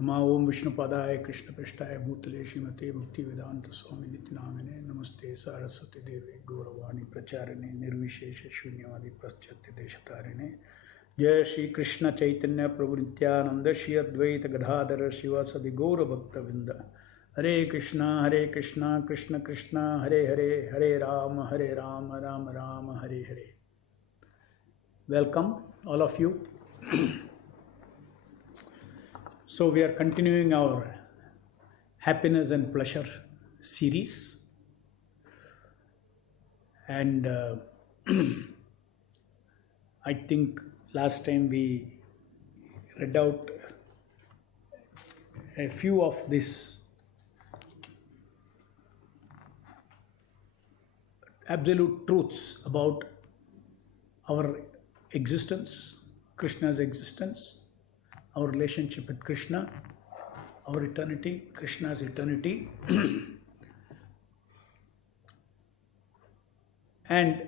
Nama Om Vishnupadaya Krishna Prasthaya Bhutale Srimate Bhaktivedanta Swami Nityanamine Namaste Saraswati Devi Gauravani Pracharine Nirvishesha Shunyavadi Paschatya Deshatarine Jai Shri Krishna Chaitanya Prabhu Nityananda Shri Advaita Gadadhara Shivasadi Gaura Bhaktavinda Hare Krishna Krishna Krishna Hare Hare Hare Rama Rama Rama Hare Hare. Welcome all of you. So we are continuing our happiness and pleasure series, and I think last time we read out a few of these absolute truths about our existence, Krishna's existence, our relationship with Krishna, our eternity, Krishna's eternity, and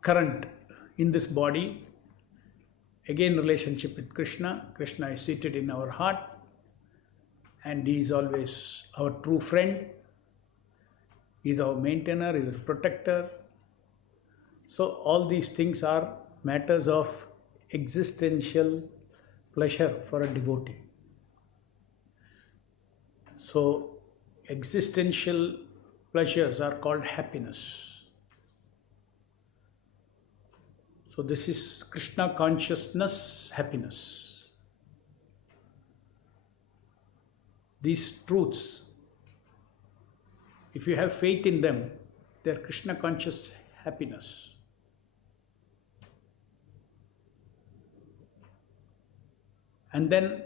current in this body, again relationship with Krishna. Krishna is seated in our heart and he is always our true friend. He is our maintainer, he is our protector. So all these things are matters of existential pleasure for a devotee. So existential pleasures are called happiness. So this is Krishna consciousness happiness. These truths, if you have faith in them, they are Krishna conscious happiness. And then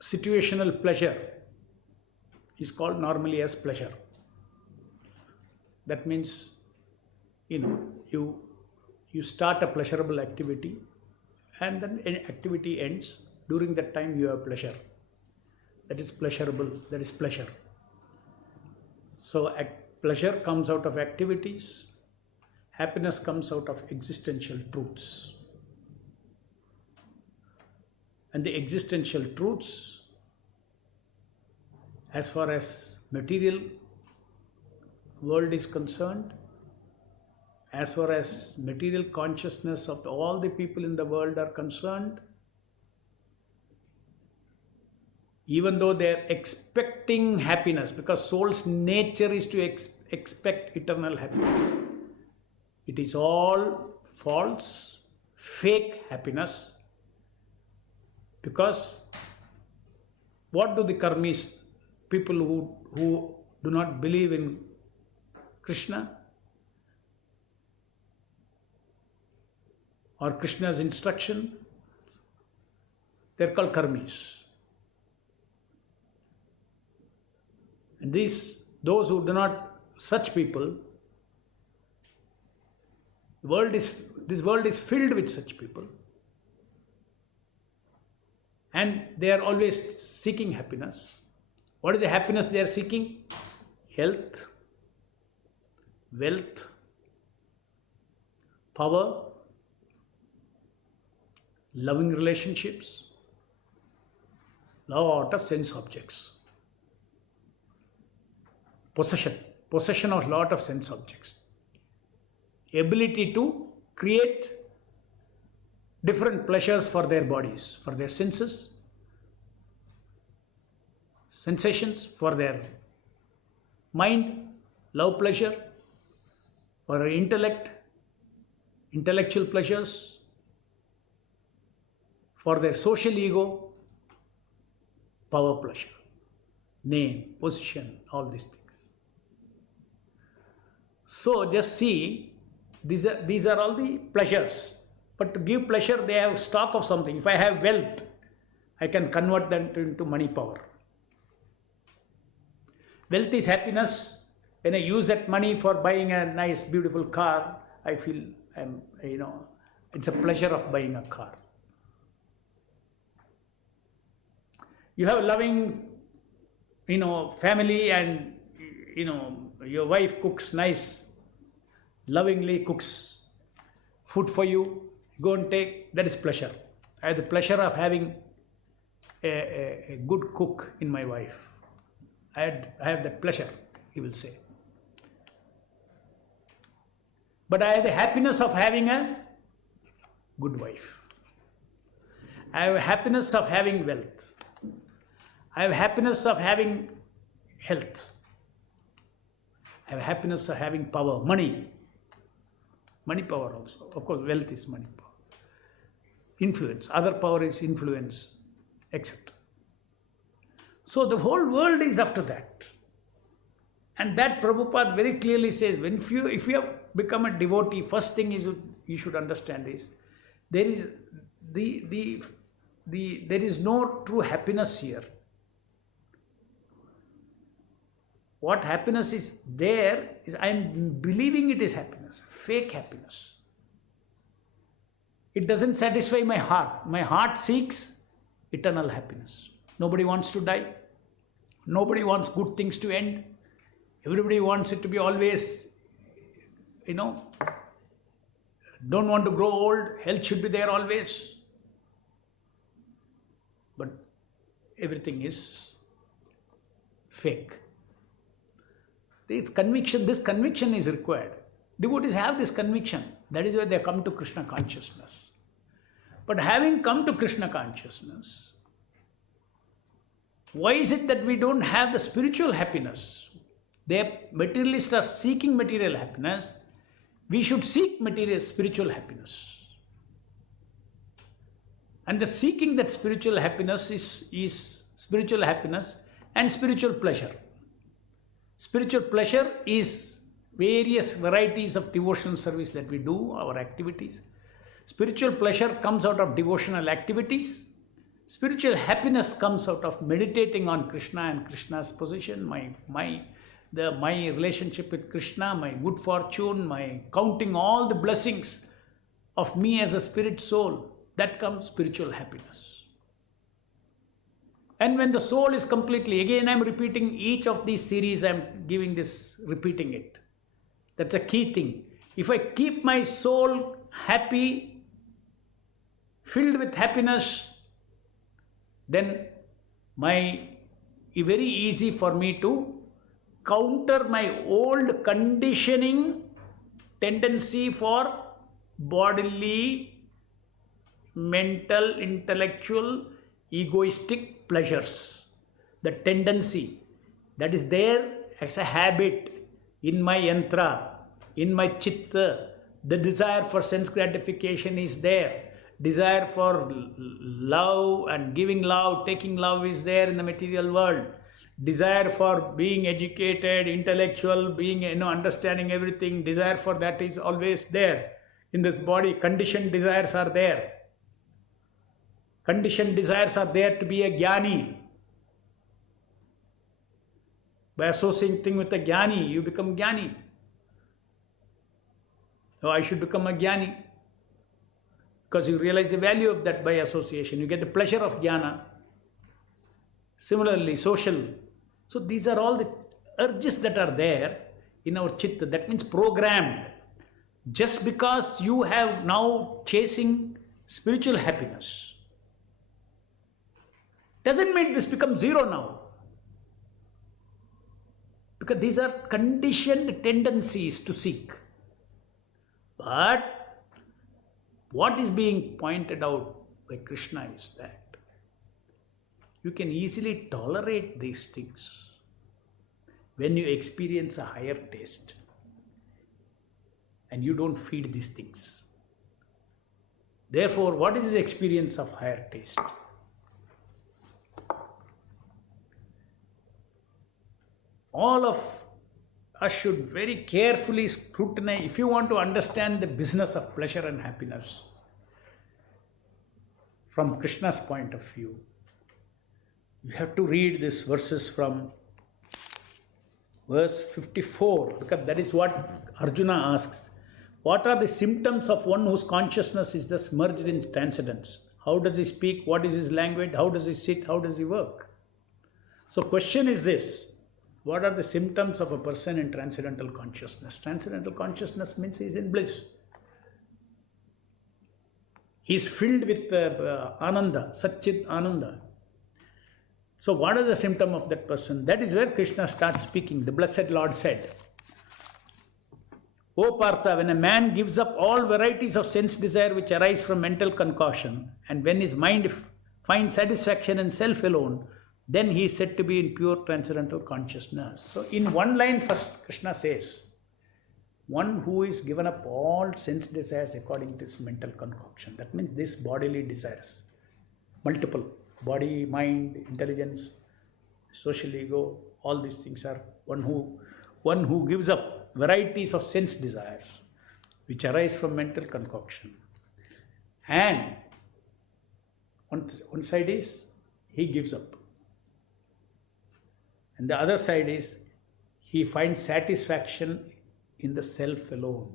situational pleasure is called normally as pleasure. That means, you start a pleasurable activity and then an activity ends. During that time you have pleasure. That is pleasurable, that is pleasure. So pleasure comes out of activities, happiness comes out of existential truths. And the existential truths, as far as material world is concerned, as far as material consciousness of all the people in the world are concerned, even though they are expecting happiness, because soul's nature is to expect eternal happiness, it is all false, fake happiness. Because what do the karmis, people who do not believe in Krishna or Krishna's instruction, they are called karmis. And those who do not, such people, this world is filled with such people. And they are always seeking happiness. What is the happiness they are seeking? Health, wealth, power, loving relationships, lot of sense objects. Possession of lot of sense objects. Ability to create different pleasures for their bodies, for their senses, sensations, for their mind, love pleasure, for their intellect, intellectual pleasures, for their social ego, power pleasure, name, position, all these things. So just see, these are all the pleasures. But to give pleasure, they have stock of something. If I have wealth, I can convert that into money power. Wealth is happiness. When I use that money for buying a nice, beautiful car, I feel it's a pleasure of buying a car. You have loving, family, and your wife cooks nice, lovingly cooks food for you. Go and take, that is pleasure. I have the pleasure of having a good cook in my wife. I have that pleasure, he will say. But I have the happiness of having a good wife. I have happiness of having wealth. I have happiness of having health. I have happiness of having power, money. Money power also. Of course, wealth is money power. Influence. Other power is influence, etc. So the whole world is up to that. And that Prabhupada very clearly says, if you have become a devotee, first thing is you should understand is there is there is no true happiness here. What happiness is there is I am believing it is happiness, fake happiness. It doesn't satisfy my heart. My heart seeks eternal happiness. Nobody wants to die. Nobody wants good things to end. Everybody wants it to be always, don't want to grow old. Health should be there always. But everything is fake. This conviction is required. Devotees have this conviction. That is why they come to Krishna consciousness. But having come to Krishna consciousness, why is it that we don't have the spiritual happiness? The materialists are seeking material happiness. We should seek spiritual happiness. And the seeking that spiritual happiness is spiritual happiness and spiritual pleasure. Spiritual pleasure is various varieties of devotional service that we do, our activities. Spiritual pleasure comes out of devotional activities. Spiritual happiness comes out of meditating on Krishna and Krishna's position, my relationship with Krishna, my good fortune, my counting all the blessings of me as a spirit soul. That comes spiritual happiness. And when the soul is completely, again I am repeating each of these series, I am giving this, repeating it. That's a key thing. If I keep my soul happy, filled with happiness, then very easy for me to counter my old conditioning tendency for bodily, mental, intellectual, egoistic pleasures. The tendency that is there as a habit in my yantra, in my chitta, the desire for sense gratification is there. Desire for love and giving love, taking love is there in the material world. Desire for being educated, intellectual, being, understanding everything, desire for that is always there in this body. Conditioned desires are there. Conditioned desires are there to be a jnani. By associating with a jnani, you become jnani. So I should become a jnani. Because you realize the value of that by association. You get the pleasure of jnana. Similarly, social. So these are all the urges that are there in our chitta. That means programmed. Just because you have now chasing spiritual happiness, doesn't mean this becomes zero now. Because these are conditioned tendencies to seek. But what is being pointed out by Krishna is that you can easily tolerate these things when you experience a higher taste and you don't feed these things. Therefore, what is the experience of higher taste? All of us should very carefully scrutinize. If you want to understand the business of pleasure and happiness from Krishna's point of view, you have to read these verses from verse 54, because that is what Arjuna asks. What are the symptoms of one whose consciousness is thus merged in transcendence? How does he speak? What is his language? How does he sit? How does he work? So question is this. What are the symptoms of a person in transcendental consciousness? Transcendental consciousness means he is in bliss. He is filled with Ananda, Satchit Ananda. So what is the symptom of that person? That is where Krishna starts speaking. The Blessed Lord said, O Partha, when a man gives up all varieties of sense desire which arise from mental concoction, and when his mind finds satisfaction in self alone, then he is said to be in pure transcendental consciousness. So in one line first, Krishna says, one who is given up all sense desires according to this mental concoction. That means this bodily desires, multiple, body, mind, intelligence, social ego, all these things are one who gives up varieties of sense desires which arise from mental concoction. And one side is he gives up. And the other side is he finds satisfaction in the self alone.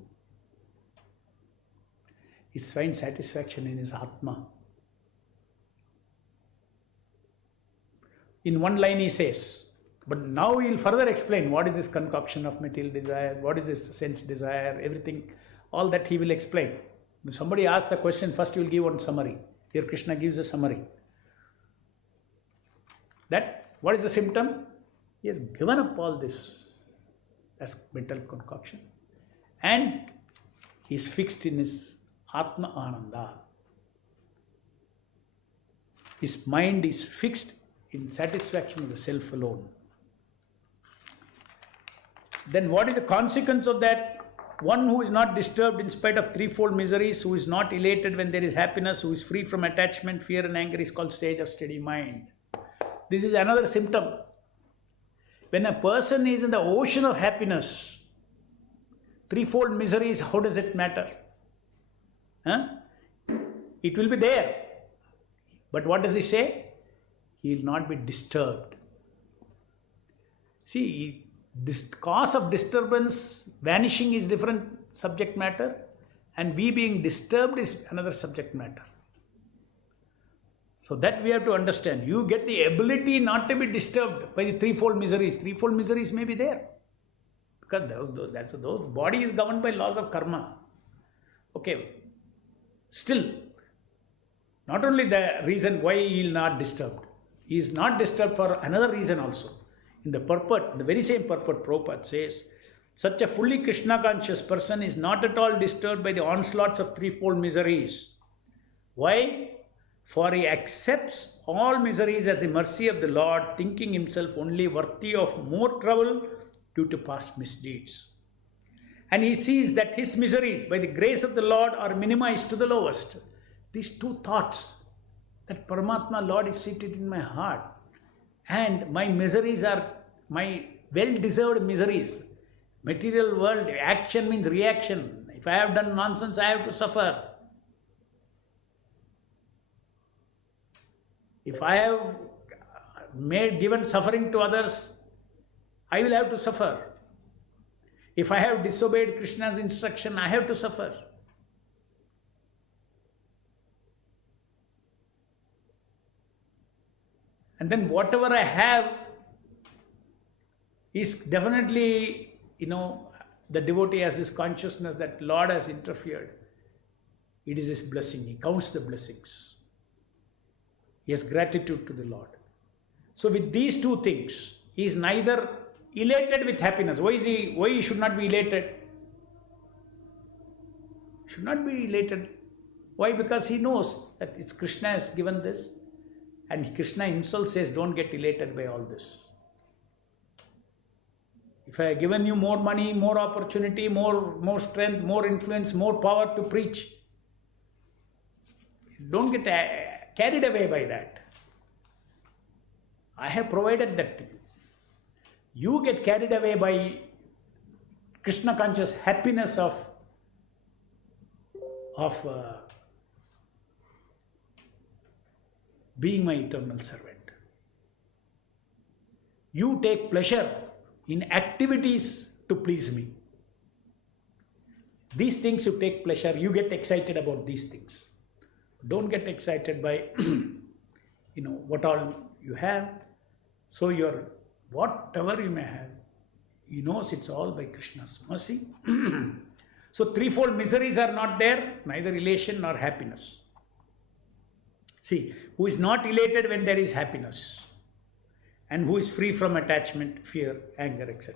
He finds satisfaction in his Atma. In one line he says, but now he will further explain what is this concoction of material desire, what is this sense desire, everything, all that he will explain. If somebody asks a question, first he will give one summary. Here Krishna gives a summary. That, what is the symptom? He has given up all this as mental concoction. And he is fixed in his Atma Ananda. His mind is fixed in satisfaction of the self alone. Then what is the consequence of that? One who is not disturbed in spite of threefold miseries, who is not elated when there is happiness, who is free from attachment, fear and anger is called stage of steady mind. This is another symptom. When a person is in the ocean of happiness, threefold miseries, how does it matter? It will be there. But what does he say? He will not be disturbed. See, this cause of disturbance, vanishing is different subject matter, and we being disturbed is another subject matter. So that we have to understand. You get the ability not to be disturbed by the threefold miseries. Threefold miseries may be there. Because those body is governed by laws of karma. Okay. Still, not only the reason why he is not disturbed. He is not disturbed for another reason also. In the purport, the very same purport, Prabhupada says, such a fully Krishna conscious person is not at all disturbed by the onslaughts of threefold miseries. Why? For he accepts all miseries as the mercy of the Lord, thinking himself only worthy of more trouble due to past misdeeds. And he sees that his miseries, by the grace of the Lord, are minimized to the lowest. These two thoughts, that Paramatma Lord is seated in my heart, and my miseries are my well-deserved miseries. Material world, action means reaction. If I have done nonsense, I have to suffer. If I have given suffering to others, I will have to suffer. If I have disobeyed Krishna's instruction, I have to suffer. And then whatever I have is definitely, the devotee has this consciousness that Lord has interfered. It is his blessing. He counts the blessings. He has gratitude to the Lord. So with these two things, he is neither elated with happiness. Why he should not be elated? Should not be elated. Why? Because he knows that it's Krishna has given this. And Krishna himself says, don't get elated by all this. If I have given you more money, more opportunity, more strength, more influence, more power to preach, don't get carried away by that. I have provided that to you. You get carried away by Krishna conscious happiness of being my eternal servant. You take pleasure in activities to please me. These things you take pleasure, you get excited about these things. Don't get excited by, what all you have. So whatever you may have, he knows it's all by Krishna's mercy. So threefold miseries are not there, neither elation nor happiness. See, who is not elated when there is happiness, and who is free from attachment, fear, anger, etc.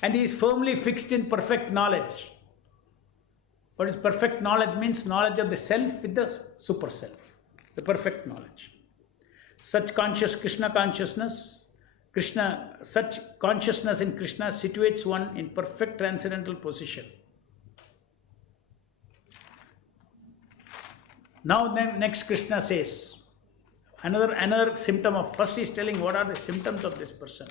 And he is firmly fixed in perfect knowledge. What is perfect knowledge? Means knowledge of the self with the super self, the perfect knowledge. Such Krishna consciousness in Krishna situates one in perfect transcendental position. Now then next Krishna says, another symptom of, first he is telling what are the symptoms of this person.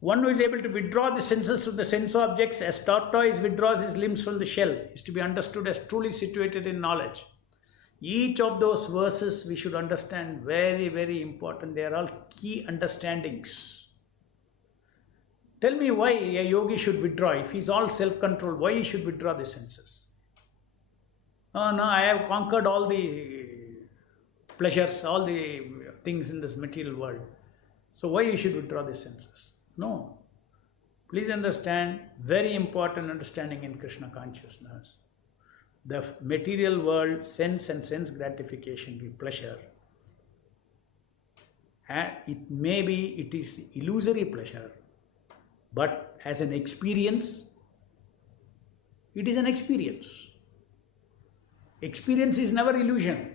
One who is able to withdraw the senses from the sense objects as tortoise withdraws his limbs from the shell is to be understood as truly situated in knowledge. Each of those verses we should understand, very, very important. They are all key understandings. Tell me why a yogi should withdraw. If he is all self-controlled, why he should withdraw the senses? Oh no, I have conquered all the pleasures, all the things in this material world. So why you should withdraw the senses? No. Please understand, very important understanding in Krishna consciousness. The material world, sense and sense gratification, the pleasure, and it is illusory pleasure, but as an experience, it is an experience. Experience is never illusion.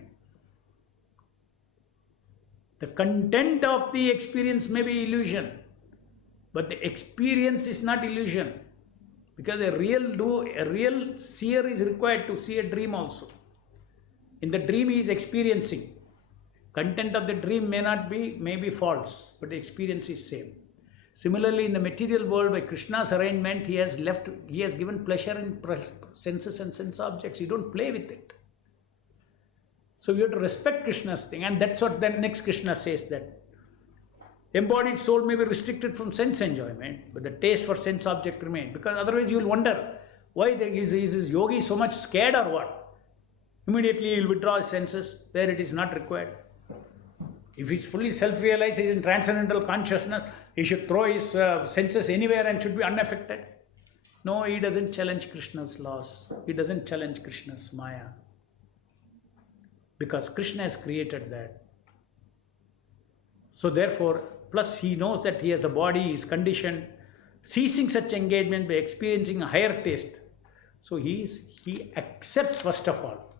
The content of the experience may be illusion, but the experience is not illusion. Because a real seer is required to see a dream also. In the dream he is experiencing. Content of the dream may be false, but the experience is same. Similarly, in the material world, by Krishna's arrangement, he has given pleasure in senses and sense objects. You don't play with it. So you have to respect Krishna's thing, and that's what then next Krishna says, that embodied soul may be restricted from sense enjoyment, but the taste for sense object remains. Because otherwise you will wonder, why is this yogi so much scared or what? Immediately he will withdraw his senses where it is not required. If he is fully self-realized, he is in transcendental consciousness, he should throw his senses anywhere and should be unaffected. No, he doesn't challenge Krishna's laws. He doesn't challenge Krishna's Maya. Because Krishna has created that. So therefore, plus he knows that he has a body, he is conditioned, ceasing such engagement by experiencing a higher taste. So he accepts first of all,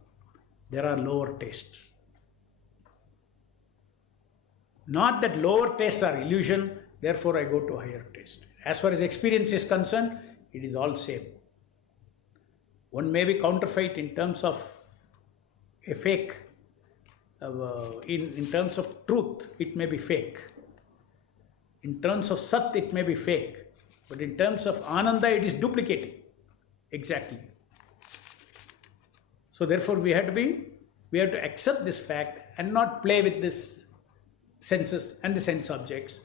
there are lower tastes. Not that lower tastes are illusion, therefore I go to higher taste. As far as experience is concerned, it is all same. One may be counterfeit in terms of a fake. In terms of truth, it may be fake. In terms of Sat, it may be fake. But in terms of Ananda, it is duplicating. Exactly. So therefore, we have to accept this fact and not play with this senses and the sense objects.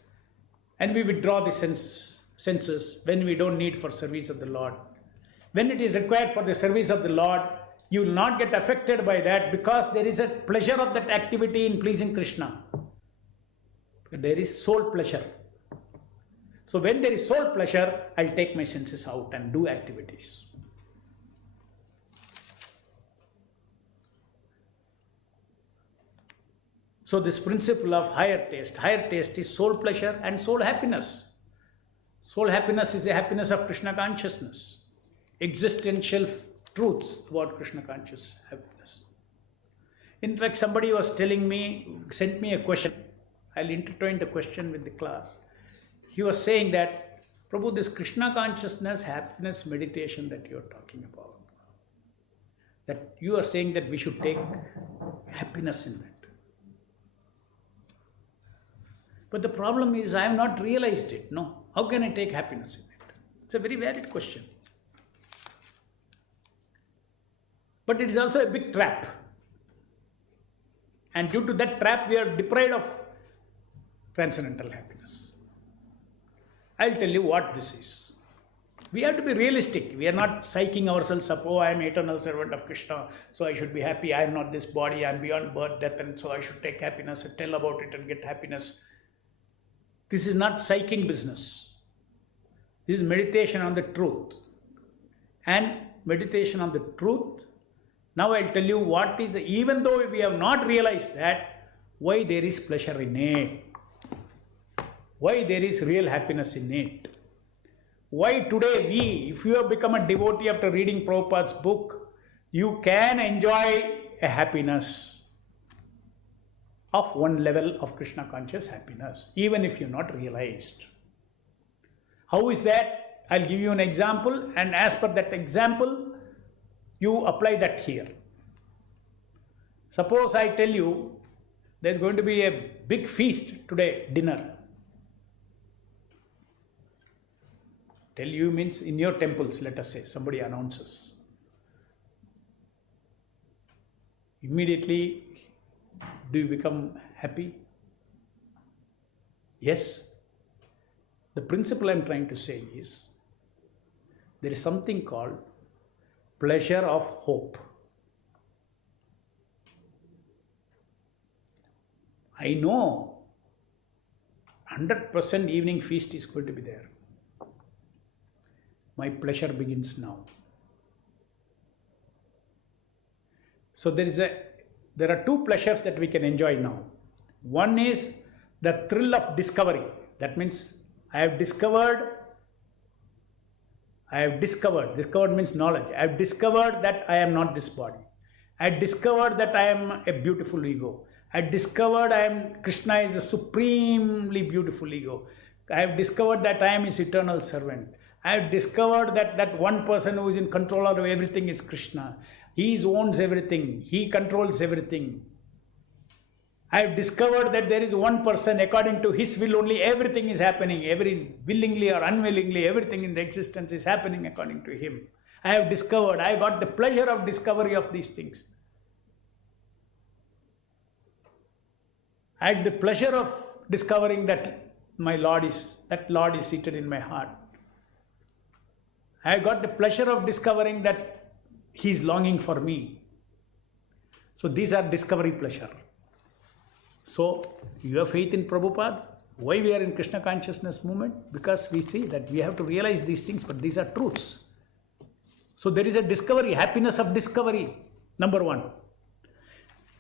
And we withdraw the senses when we don't need for service of the Lord. When it is required for the service of the Lord, you will not get affected by that, because there is a pleasure of that activity in pleasing Krishna. There is soul pleasure. So when there is soul pleasure, I'll take my senses out and do activities. So this principle of higher taste is soul pleasure and soul happiness. Soul happiness is the happiness of Krishna consciousness. Existential truths about Krishna conscious happiness. In fact, somebody was sent me a question. I'll intertwine the question with the class. He was saying that, Prabhu, this Krishna consciousness happiness meditation that you are talking about, that you are saying that we should take happiness in it. But the problem is, I have not realized it. No, how can I take happiness in it? It's a very valid question. But it is also a big trap. And due to that trap, we are deprived of transcendental happiness. I'll tell you what this is. We have to be realistic. We are not psyching ourselves up, oh, I am eternal servant of Krishna, so I should be happy. I am not this body, I am beyond birth, death, and so I should take happiness and tell about it and get happiness. This is not psyching business. This is meditation on the truth. And meditation on the truth. Now I'll tell you what is, even though we have not realized that, why there is pleasure in it. Why there is real happiness in it. Why today if you have become a devotee after reading Prabhupada's book, you can enjoy a happiness of one level of Krishna conscious happiness, even if you're not realized. How is that? I'll give you an example, and as per that example, you apply that here. Suppose I tell you there's going to be a big feast today, dinner. Tell you means in your temples, let us say, somebody announces. Immediately, do you become happy? Yes. The principle I'm trying to say is, there is something called pleasure of hope. I know 100% evening feast is going to be there. My pleasure begins now. So there are two pleasures that we can enjoy now. One is the thrill of discovery. That means I have discovered means knowledge. I have discovered that I am not this body. I have discovered that I am a beautiful ego. I have discovered Krishna is a supremely beautiful ego. I have discovered that I am his eternal servant. I have discovered that one person who is in control of everything is Krishna. He owns everything. He controls everything. I have discovered that there is one person, according to his will only everything is happening. Willingly or unwillingly, everything in the existence is happening according to him. I have discovered, I got the pleasure of discovery of these things. I had the pleasure of discovering that Lord is seated in my heart. I got the pleasure of discovering that he is longing for me. So these are discovery pleasure. So you have faith in Prabhupada. Why we are in Krishna consciousness movement? Because we see that we have to realize these things, but these are truths. So there is a discovery, happiness of discovery, number one.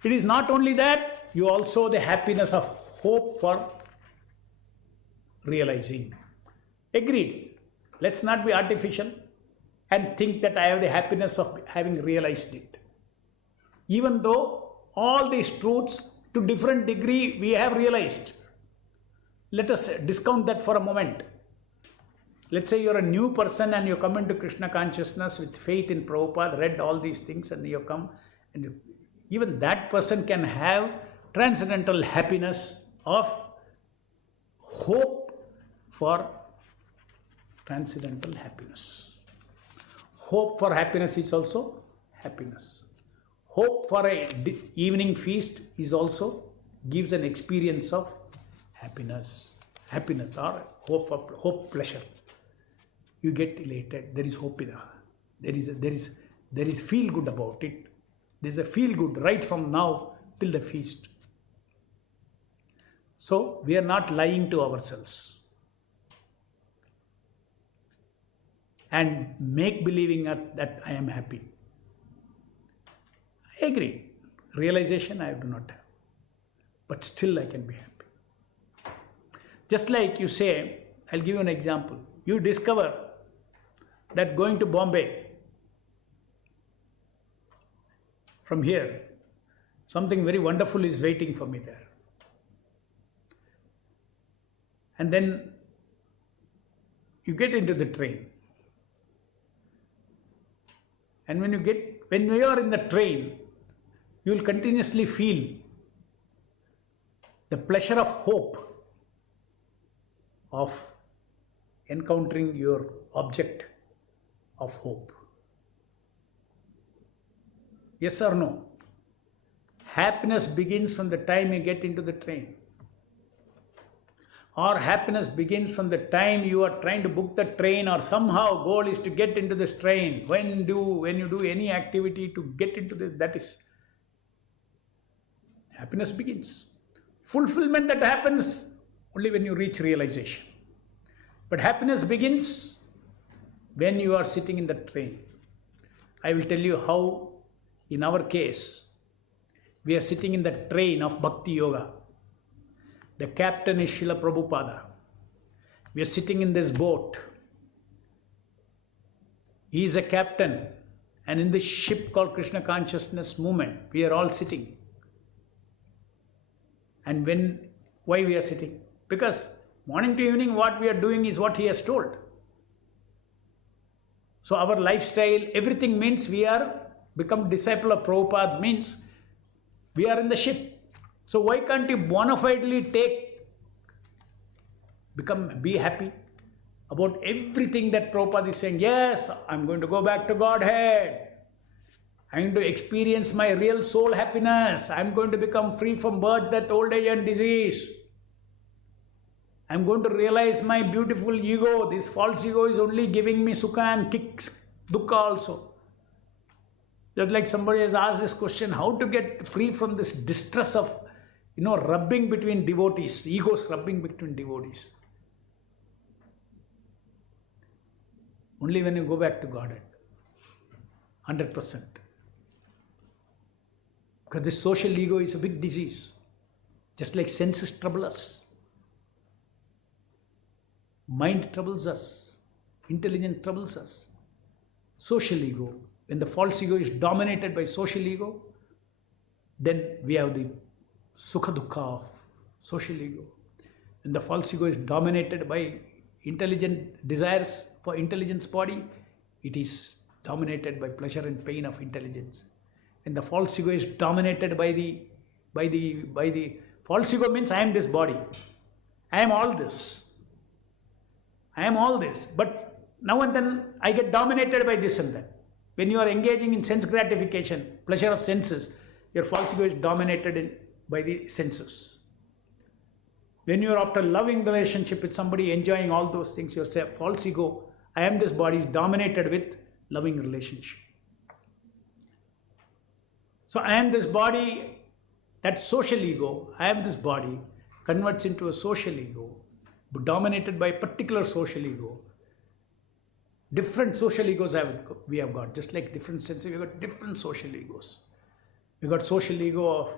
It is not only that, you also the happiness of hope for realizing. Agreed. Let's not be artificial and think that I have the happiness of having realized it. Even though all these truths to different degree we have realized. Let us discount that for a moment. Let's say you're a new person and you come into Krishna consciousness with faith in Prabhupada, read all these things and you come, and even that person can have transcendental happiness of hope for transcendental happiness. Hope for happiness is also happiness. Hope for a evening feast is also gives an experience of happiness or hope, pleasure. You get elated. There is hope in it. There is feel good about it. There is a feel good right from now till the feast. So we are not lying to ourselves and make believing that I am happy. I agree. Realization I do not have. But still I can be happy. Just like you say, I'll give you an example. You discover that going to Bombay from here, something very wonderful is waiting for me there. And then you get into the train. And when you are in the train, you will continuously feel the pleasure of hope of encountering your object of hope. Yes or no? Happiness begins from the time you get into the train. Or happiness begins from the time you are trying to book the train, or somehow goal is to get into this train. When you do any activity to get into this, that is happiness begins. Fulfillment that happens only when you reach realization. But happiness begins when you are sitting in the train. I will tell you how, in our case, we are sitting in the train of Bhakti Yoga. The captain is Srila Prabhupada. We are sitting in this boat. He is a captain. And in this ship called Krishna Consciousness Movement, we are all sitting. And why we are sitting? Because morning to evening what we are doing is what he has told. So our lifestyle, everything means we are become disciple of Prabhupada, means we are in the ship. So why can't you bona fidely be happy about everything that Prabhupada is saying? Yes, I'm going to go back to Godhead. I'm going to experience my real soul happiness. I'm going to become free from birth, death, old age and disease. I'm going to realize my beautiful ego. This false ego is only giving me sukha and kicks dukkha also. Just like somebody has asked this question, how to get free from this distress of, rubbing between devotees, egos rubbing between devotees. Only when you go back to Godhead, 100%. Because this social ego is a big disease. Just like senses trouble us. Mind troubles us. Intelligence troubles us. Social ego. When the false ego is dominated by social ego, then we have the sukha dukkha of social ego. When the false ego is dominated by intelligent desires for intelligence body, it is dominated by pleasure and pain of intelligence. When the false ego is dominated by the false ego means I am this body. I am all this. I am all this. But now and then I get dominated by this and that. When you are engaging in sense gratification, pleasure of senses, your false ego is dominated by the senses. When you are after loving relationship with somebody, enjoying all those things, your false ego, I am this body, is dominated with loving relationship. So I am this body, that social ego, I am this body, converts into a social ego, dominated by a particular social ego. Different social egos we have got, just like different senses, we have got different social egos. We got social ego of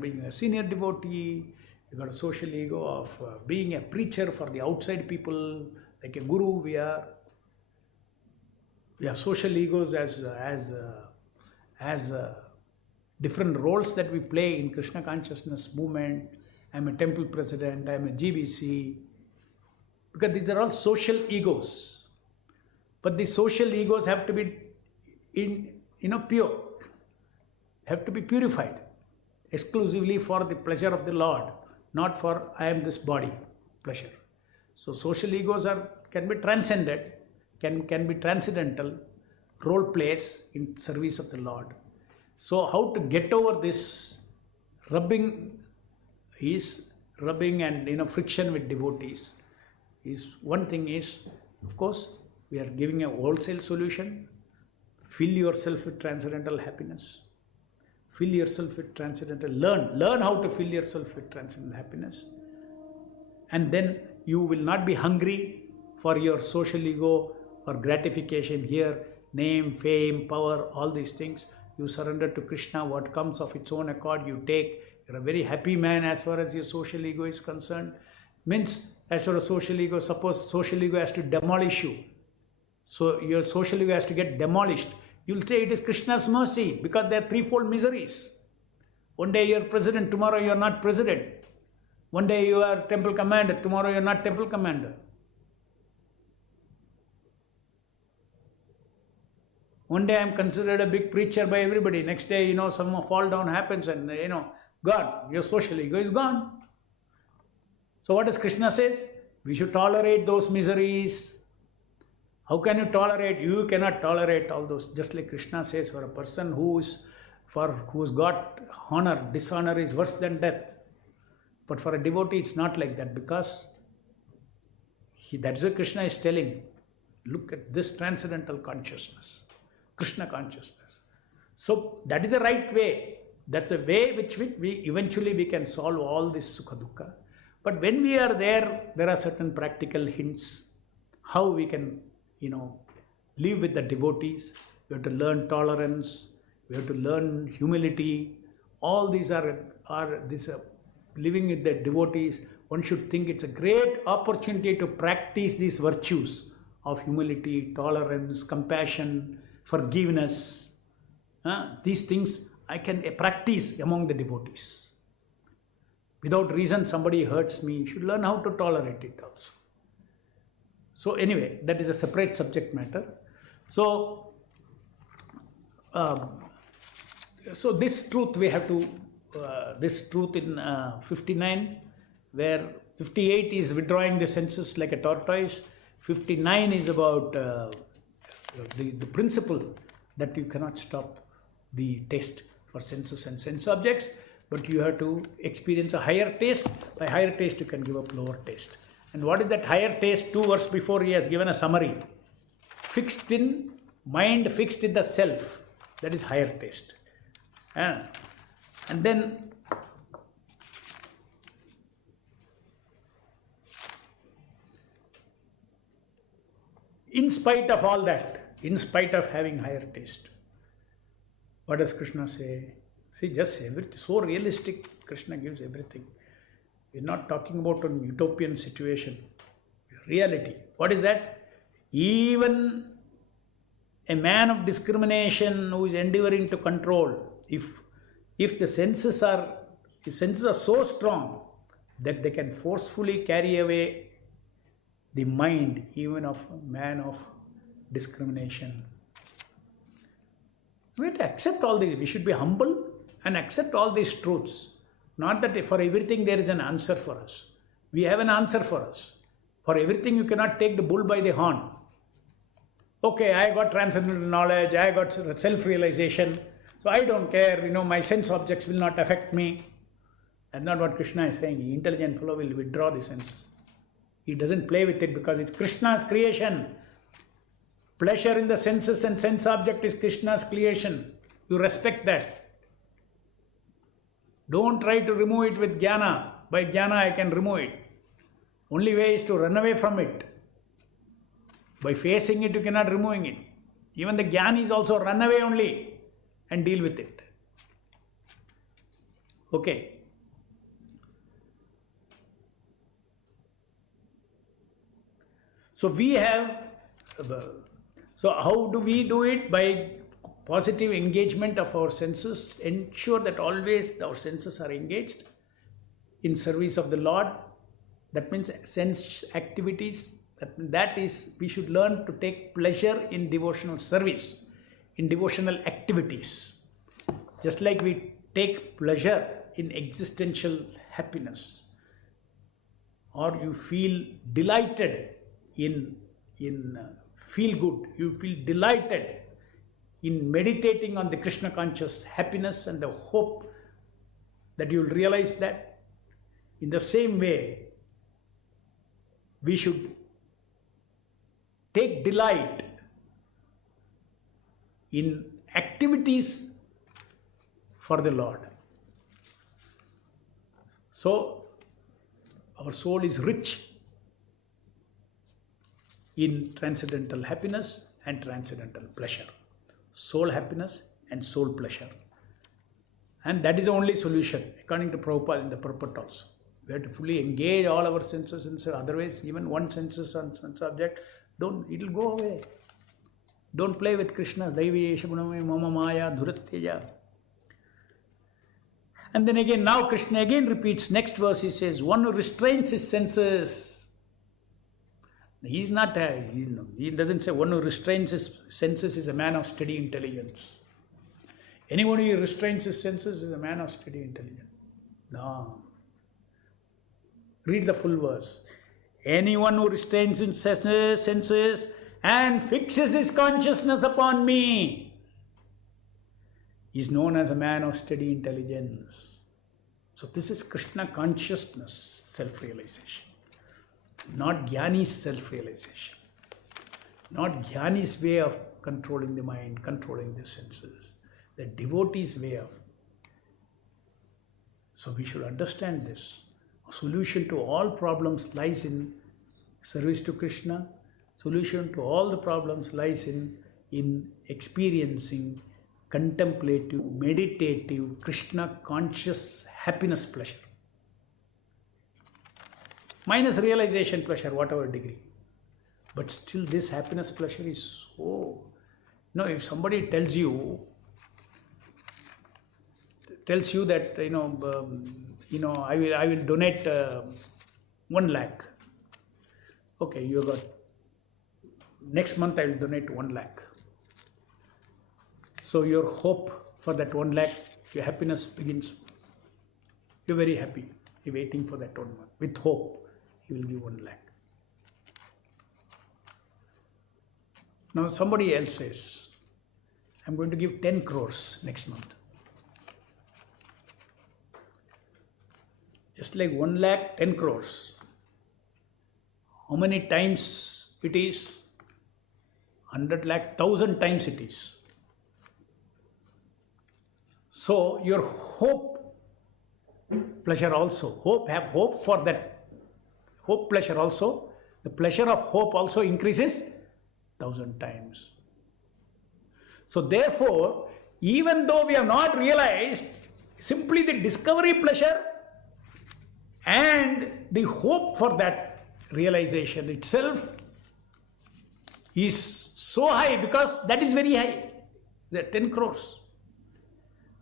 being a senior devotee. We got a social ego of being a preacher for the outside people, like a guru. We have social egos as different roles that we play in Krishna Consciousness Movement. I'm a temple president, I'm a GBC. Because these are all social egos. But the social egos have to be pure, have to be purified, exclusively for the pleasure of the Lord, not for I am this body pleasure. So social egos can be transcended, can be transcendental, role plays in service of the Lord. So how to get over this rubbing and friction with devotees is one thing is, of course, we are giving a wholesale solution. Fill yourself with transcendental happiness. Fill yourself with transcendental, learn how to fill yourself with transcendental happiness. And then you will not be hungry for your social ego or gratification here, name, fame, power, all these things. You surrender to Krishna, what comes of its own accord you take. You're a very happy man as far as your social ego is concerned. Means, as far as social ego, suppose social ego has to demolish you. So your social ego has to get demolished. You'll say it is Krishna's mercy because there are threefold miseries. One day you are president, tomorrow you are not president. One day you are temple commander, tomorrow you are not temple commander. One day I am considered a big preacher by everybody. Next day, some fall down happens and, gone. Your social ego is gone. So what does Krishna says? We should tolerate those miseries. How can you tolerate? You cannot tolerate all those. Just like Krishna says, for a person who's got honor, dishonor is worse than death. But for a devotee, it's not like that, because that's what Krishna is telling. Look at this transcendental consciousness, Krishna consciousness. So that is the right way. That's a way which we eventually can solve all this sukha dukkha. But when we are there are certain practical hints how we can, live with the devotees we have to learn tolerance, we have to learn humility. All these are living with the devotees. One should think it's a great opportunity to practice these virtues of humility, tolerance, compassion, forgiveness. These things I can practice among the devotees. Without reason, somebody hurts me, you should learn how to tolerate it also. So anyway, that is a separate subject matter. So this truth we have to, this truth in 59, where 58 is withdrawing the senses like a tortoise, 59 is about the principle that you cannot stop the taste for senses and sense objects, but you have to experience a higher taste. By higher taste, you can give up lower taste. And what is that higher taste? 2 verses before he has given a summary. Fixed in mind, fixed in the self. That is higher taste. And then in spite of all that, in spite of having higher taste, what does Krishna say? See, just everything, so realistic, Krishna gives everything. We're not talking about a utopian situation. Reality. What is that? Even a man of discrimination who is endeavoring to control, if the senses are so strong that they can forcefully carry away the mind even of a man of discrimination. We have to accept all these. We should be humble and accept all these truths. Not that for everything there is an answer for us. We have an answer for us. For everything you cannot take the bull by the horn. Okay, I got transcendental knowledge, I got self-realization, so I don't care, my sense objects will not affect me. That's not what Krishna is saying. The intelligent fellow will withdraw the senses. He doesn't play with it because it's Krishna's creation. Pleasure in the senses and sense object is Krishna's creation. You respect that. Don't try to remove it with jnana. By jnana I can remove it. Only way is to run away from it. By facing it you cannot remove it. Even the jnanis also run away only and deal with it. Okay. So how do we do it? By positive engagement of our senses. Ensure that always our senses are engaged in service of the Lord. That means sense activities. That is, we should learn to take pleasure in devotional service, in devotional activities. Just like we take pleasure in existential happiness, or you feel delighted in feel good, you feel delighted in meditating on the Krishna conscious happiness and the hope that you will realize that. In the same way, we should take delight in activities for the Lord. So, our soul is rich in transcendental happiness and transcendental pleasure. Soul happiness and soul pleasure. And that is the only solution, according to Prabhupada in the purport also. We have to fully engage all our senses, otherwise even one senses and sense object, it will go away. Don't play with Krishna. Daivi Eshaguname Mama Maya Dhuratteja. And then again, now Krishna again repeats, next verse he says, one who restrains his senses. He doesn't say one who restrains his senses is a man of steady intelligence. Anyone who restrains his senses is a man of steady intelligence. No. Read the full verse. Anyone who restrains his senses and fixes his consciousness upon me is known as a man of steady intelligence. So this is Krishna consciousness, self-realization. Not Jnani's self-realization. Not Jnani's way of controlling the mind, controlling the senses. The devotee's way of. So we should understand this. A solution to all problems lies in service to Krishna. Solution to all the problems lies in in experiencing contemplative, meditative, Krishna conscious happiness pleasure. Minus realization pleasure, whatever degree. But still this happiness pleasure is so... if somebody tells you that, I will donate 1 lakh. Okay, you got... Next month I will donate 1 lakh. So your hope for that 1 lakh, your happiness begins. You're very happy. You're waiting for that 1 month. With hope, he will give 1 lakh. Now somebody else says, I'm going to give 10 crores next month. Just like 1 lakh, 10 crores. How many times it is? 100 lakhs, 1,000 times it is. So your hope, pleasure also, have hope for that, hope pleasure also, the pleasure of hope also increases 1,000 times. So therefore, even though we have not realized, simply the discovery pleasure and the hope for that realization itself is so high, because that is very high, the 10 crores.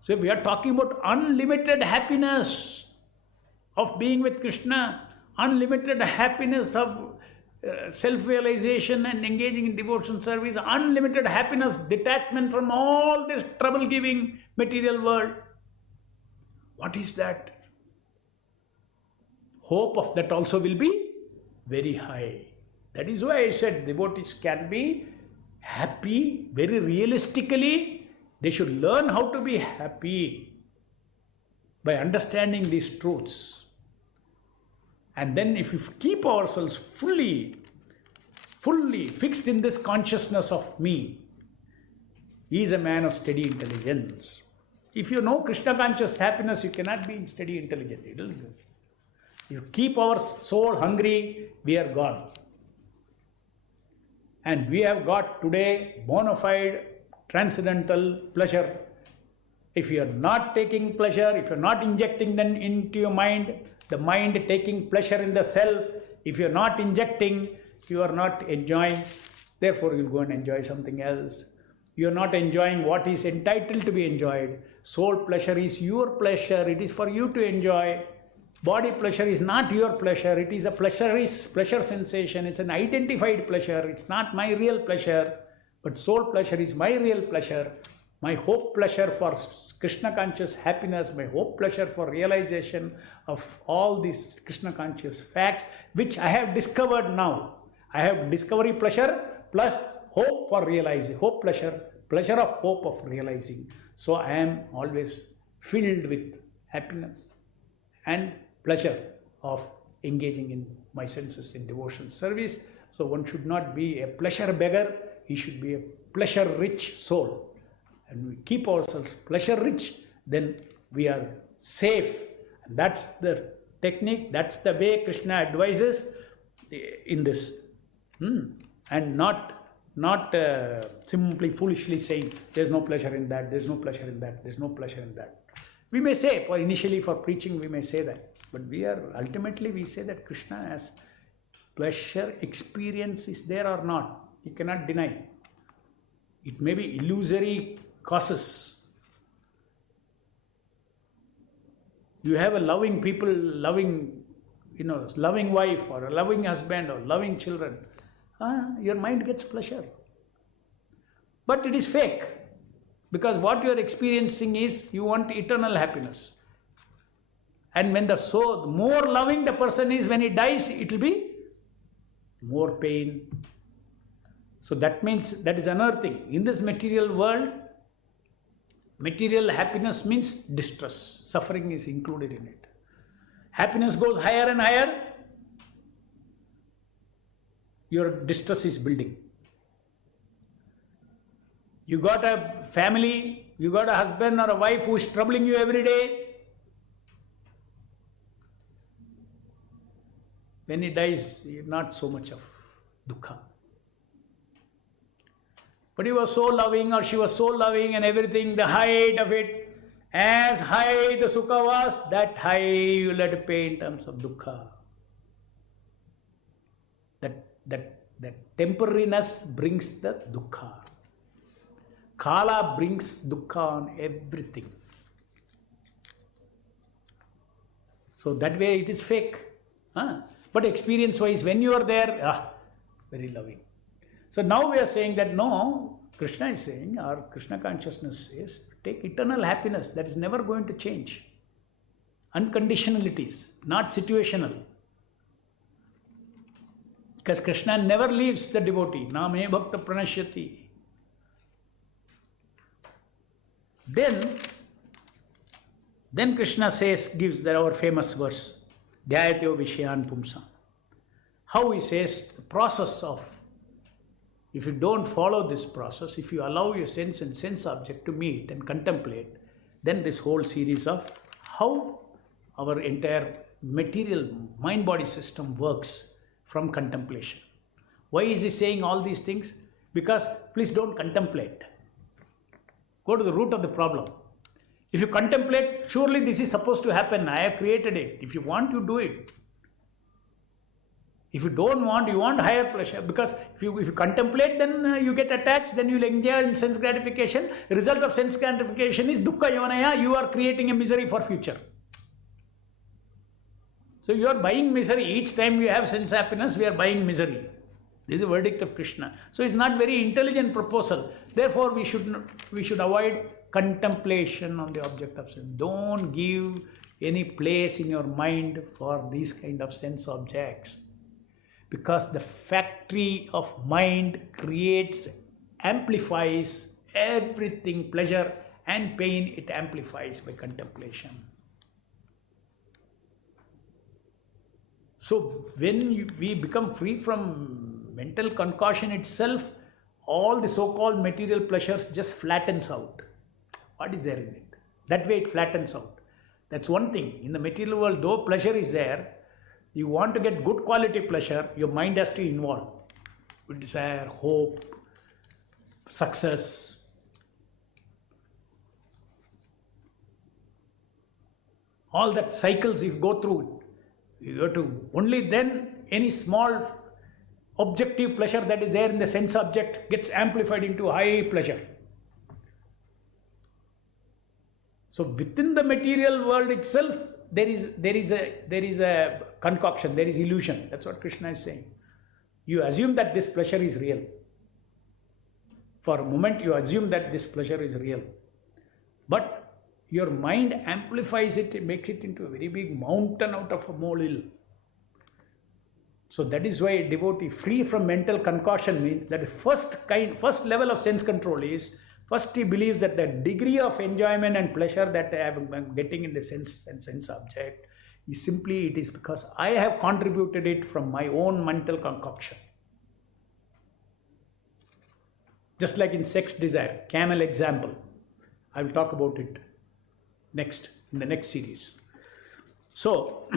So we are talking about unlimited happiness of being with Krishna, unlimited happiness of self-realization and engaging in devotion service, unlimited happiness, detachment from all this trouble-giving material world. What is that? Hope of that also will be very high. That is why I said devotees can be happy very realistically. They should learn how to be happy by understanding these truths. And then if we keep ourselves fully fixed in this consciousness of me, he is a man of steady intelligence. If you know Krishna conscious happiness, you cannot be in steady intelligence. You keep our soul hungry, we are gone. And we have got today bona fide transcendental pleasure. If you are not taking pleasure, if you are not injecting them into your mind, the mind taking pleasure in the self, if you are not injecting, you are not enjoying, therefore you will go and enjoy something else. You are not enjoying what is entitled to be enjoyed. Soul pleasure is your pleasure, it is for you to enjoy. Body pleasure is not your pleasure, it is a pleasure sensation, it's an identified pleasure, it's not my real pleasure, but soul pleasure is my real pleasure. My hope pleasure for Krishna conscious happiness, my hope pleasure for realization of all these Krishna conscious facts, which I have discovered now. I have discovery pleasure plus hope for realizing, hope pleasure, pleasure of hope of realizing. So I am always filled with happiness and pleasure of engaging in my senses in devotion service. So one should not be a pleasure beggar, he should be a pleasure rich soul. And we keep ourselves pleasure rich, then we are safe. And that's the technique, that's the way Krishna advises in this. And not simply foolishly saying, there's no pleasure in that, there's no pleasure in that, there's no pleasure in that. We may say, initially for preaching, we may say that. But ultimately we say that Krishna has pleasure experience is there or not. You cannot deny. It may be illusory causes. You have a loving people, loving wife or a loving husband or loving children. Your mind gets pleasure. But it is fake. Because what you are experiencing is you want eternal happiness. And when the more loving the person is, when he dies, it will be more pain. So that means, that is another thing. In this material world, material happiness means distress. Suffering is included in it. Happiness goes higher and higher, your distress is building. You got a family, you got a husband or a wife who is troubling you every day. When he dies, not so much of dukkha. But he was so loving or she was so loving and everything, the height of it, as high the sukha was, that high you will have to pay in terms of dukkha. That temporariness brings the dukkha. Kala brings dukkha on everything. So that way it is fake. But experience-wise, when you are there, very loving. So now we are saying that no, Krishna is saying, or Krishna consciousness says, take eternal happiness that is never going to change. Unconditionalities, not situational. Because Krishna never leaves the devotee. Name bhakta pranashyati. Then Krishna says, gives our famous verse, Dhyayatyo Vishyan Pumsam. How he says the process of, if you don't follow this process, if you allow your sense and sense object to meet and contemplate, then this whole series of how our entire material mind-body system works from contemplation. Why is he saying all these things? Because please don't contemplate. Go to the root of the problem. If you contemplate, surely this is supposed to happen. I have created it. If you want, you do it. If you don't want, you want higher pleasure. Because if you contemplate, then you get attached, then you will enjoy in sense gratification. The result of sense gratification is dukkha yonaya. You are creating a misery for future. So you are buying misery. Each time you have sense happiness, we are buying misery. This is the verdict of Krishna. So it's not very intelligent proposal. Therefore, we should avoid contemplation on the object of sense. Don't give any place in your mind for these kind of sense objects. Because the factory of mind creates, amplifies everything, pleasure and pain, it amplifies by contemplation. So when we become free from mental concoction itself, all the so-called material pleasures just flattens out. What is there in it? That way it flattens out. That's one thing. In the material world, though pleasure is there, you want to get good quality pleasure, your mind has to involve. With desire, hope, success. All that cycles you go through. You have to, only then any small objective pleasure that is there in the sense object gets amplified into high pleasure. So within the material world itself, there is a concoction, there is illusion. That's what Krishna is saying. You assume that this pleasure is real. For a moment, you assume that this pleasure is real. But your mind amplifies it, it makes it into a very big mountain out of a molehill. So that is why a devotee free from mental concoction means that the first level of sense control is, first he believes that the degree of enjoyment and pleasure that I am getting in the sense and sense object is simply, it is because I have contributed it from my own mental concoction. Just like in sex desire, camel example. I will talk about it next, in the next series. So,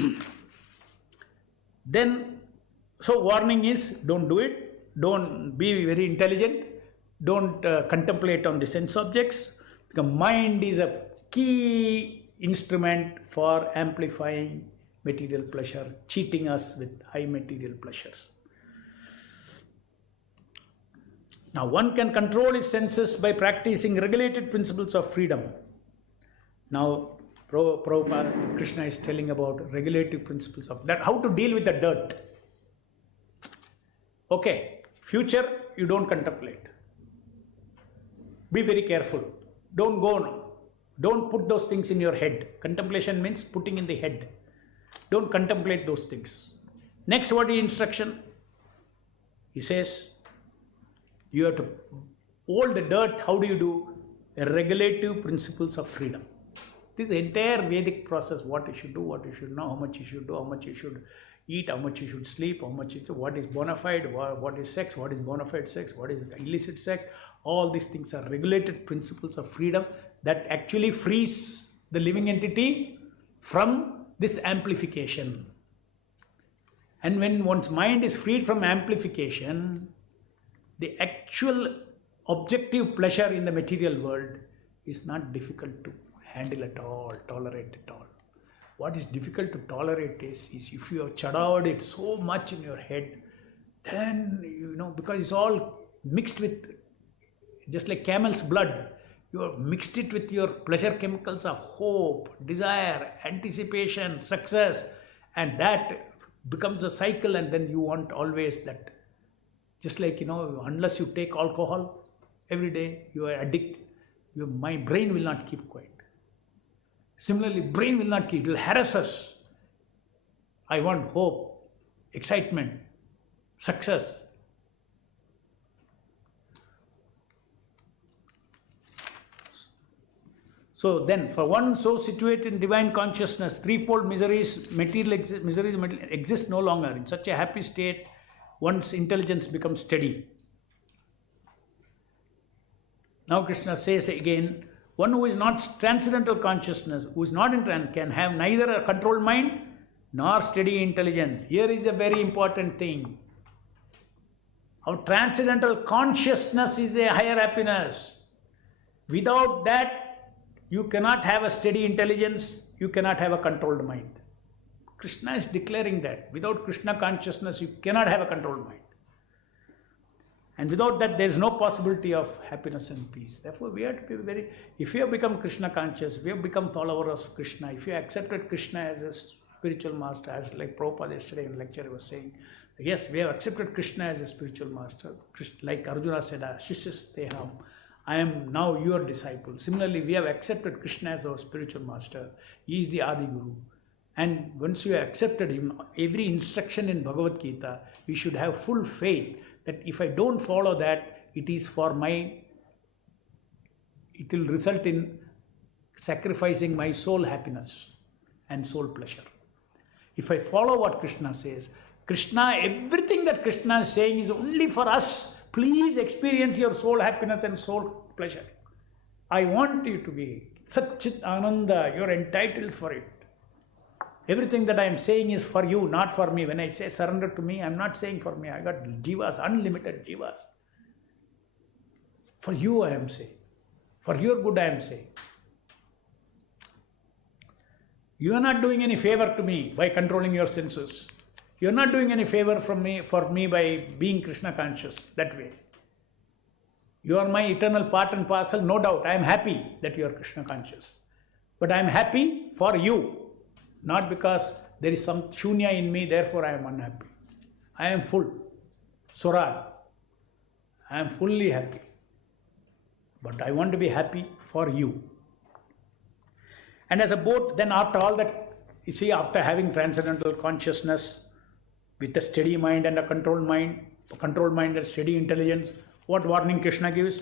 so warning is, don't do it, don't be very intelligent, don't contemplate on the sense objects. The mind is a key instrument for amplifying material pleasure, cheating us with high material pleasures. Now one can control his senses by practicing regulated principles of freedom. Now Prabhupada, Krishna is telling about regulative principles of that, how to deal with the dirt. Okay, future you don't contemplate. Be very careful. Don't put those things in your head. Contemplation means putting in the head. Don't contemplate those things. Next, what is instruction? He says, you have to hold the dirt. How do you do? Regulative principles of freedom. This entire Vedic process, what you should do, what you should know, how much you should do, how much you should eat, how much you should sleep, how much what is bona fide, what is sex, what is bona fide sex, what is illicit sex. All these things are regulated principles of freedom that actually frees the living entity from this amplification. And when one's mind is freed from amplification, the actual objective pleasure in the material world is not difficult to handle at all, tolerate at all. What is difficult to tolerate is if you have chadawed it so much in your head, then, because it's all mixed with, just like camel's blood, you have mixed it with your pleasure chemicals of hope, desire, anticipation, success, and that becomes a cycle, and then you want always that. Just like, unless you take alcohol every day, you are addicted, my brain will not keep quiet. Similarly, brain will not keep, it will harass us. I want hope, excitement, success. So then, for one so situated in divine consciousness, threefold material exist no longer. In such a happy state, one's intelligence becomes steady. Now Krishna says again, one who is not transcendental consciousness, who is not in trance, can have neither a controlled mind nor steady intelligence. Here is a very important thing. Our transcendental consciousness is a higher happiness. Without that, you cannot have a steady intelligence, you cannot have a controlled mind. Krishna is declaring that. Without Krishna consciousness, you cannot have a controlled mind. And without that, there is no possibility of happiness and peace. Therefore, we have to be if you have become Krishna conscious, we have become followers of Krishna, if you accepted Krishna as a spiritual master, as like Prabhupada yesterday in lecture was saying, yes, we have accepted Krishna as a spiritual master. Like Arjuna said, Shishyasteham, I am now your disciple. Similarly, we have accepted Krishna as our spiritual master. He is the Adi Guru. And once you have accepted him, every instruction in Bhagavad Gita, we should have full faith that if I don't follow that, it will result in sacrificing my soul happiness and soul pleasure. If I follow what Krishna says, everything that Krishna is saying is only for us. Please experience your soul happiness and soul pleasure. I want you to be Satchit Ananda, you are entitled for it. Everything that I am saying is for you, not for me. When I say surrender to me, I am not saying for me. I got jivas, unlimited jivas. For you I am saying. For your good I am saying. You are not doing any favor to me by controlling your senses. You are not doing any favor for me by being Krishna conscious that way. You are my eternal part and parcel, no doubt. I am happy that you are Krishna conscious. But I am happy for you. Not because there is some shunya in me, therefore I am unhappy. I am full. Surad. I am fully happy. But I want to be happy for you. And as a boat, then after all that, you see, after having transcendental consciousness, with a steady mind and a controlled mind and steady intelligence, what warning Krishna gives?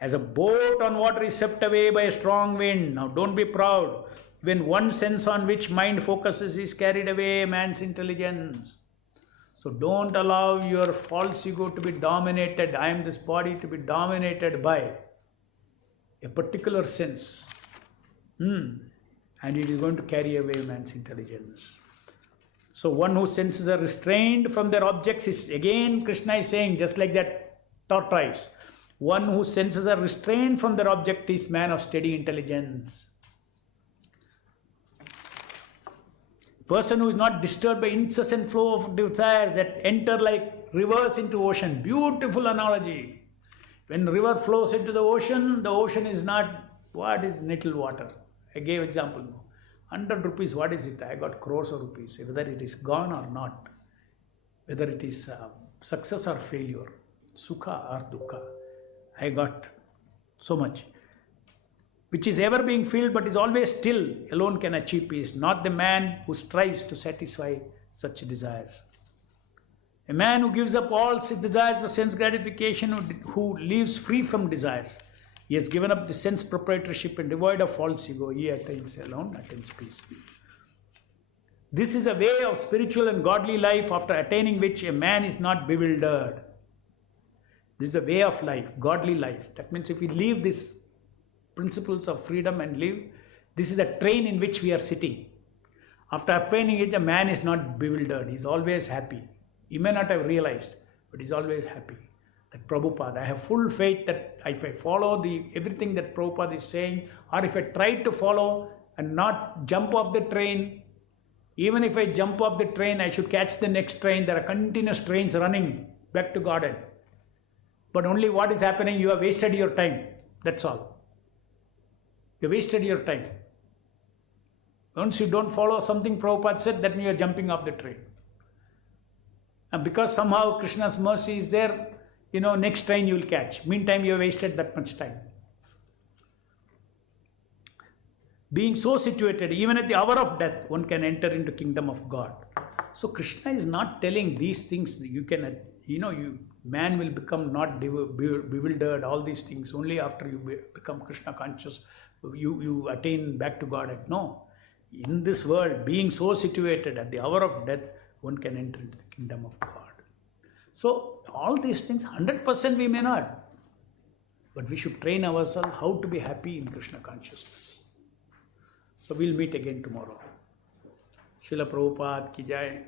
As a boat on water is swept away by a strong wind. Now don't be proud. When one sense on which mind focuses is carried away, man's intelligence. So don't allow your false ego to be dominated. I am this body to be dominated by a particular sense. And it is going to carry away man's intelligence. So one whose senses are restrained from their objects is, again Krishna is saying, just like that tortoise, one whose senses are restrained from their object is man of steady intelligence. Person who is not disturbed by incessant flow of desires that enter like rivers into ocean. Beautiful analogy. When river flows into the ocean is not, what is little water? I gave example. 100 rupees, what is it? I got crores of rupees. Whether it is gone or not, whether it is success or failure, sukha or dukkha, I got so much. Which is ever being filled but is always still, alone can achieve peace, not the man who strives to satisfy such desires. A man who gives up all desires for sense gratification, who lives free from desires, he has given up the sense proprietorship and devoid of false ego. He attains peace. This is a way of spiritual and godly life after attaining which a man is not bewildered. This is a way of life, godly life. That means if we leave these principles of freedom and live, this is a train in which we are sitting. After attaining it, a man is not bewildered. He is always happy. He may not have realized, but he is always happy. that Prabhupada. I have full faith that if I follow everything that Prabhupada is saying, or if I try to follow and not jump off the train, even if I jump off the train, I should catch the next train. There are continuous trains running back to Godhead. But only what is happening, you have wasted your time. That's all. You wasted your time. Once you don't follow something Prabhupada said, that means you are jumping off the train. And because somehow Krishna's mercy is there, next train you will catch. Meantime, you have wasted that much time. Being so situated, even at the hour of death, one can enter into kingdom of God. So Krishna is not telling these things. You can, man will become not bewildered, all these things. Only after you become Krishna conscious, you attain back to God. No. In this world, being so situated at the hour of death, one can enter into the kingdom of God. So all these things, 100% we may not. But we should train ourselves how to be happy in Krishna consciousness. So we'll meet again tomorrow. Srila Prabhupada ki jai.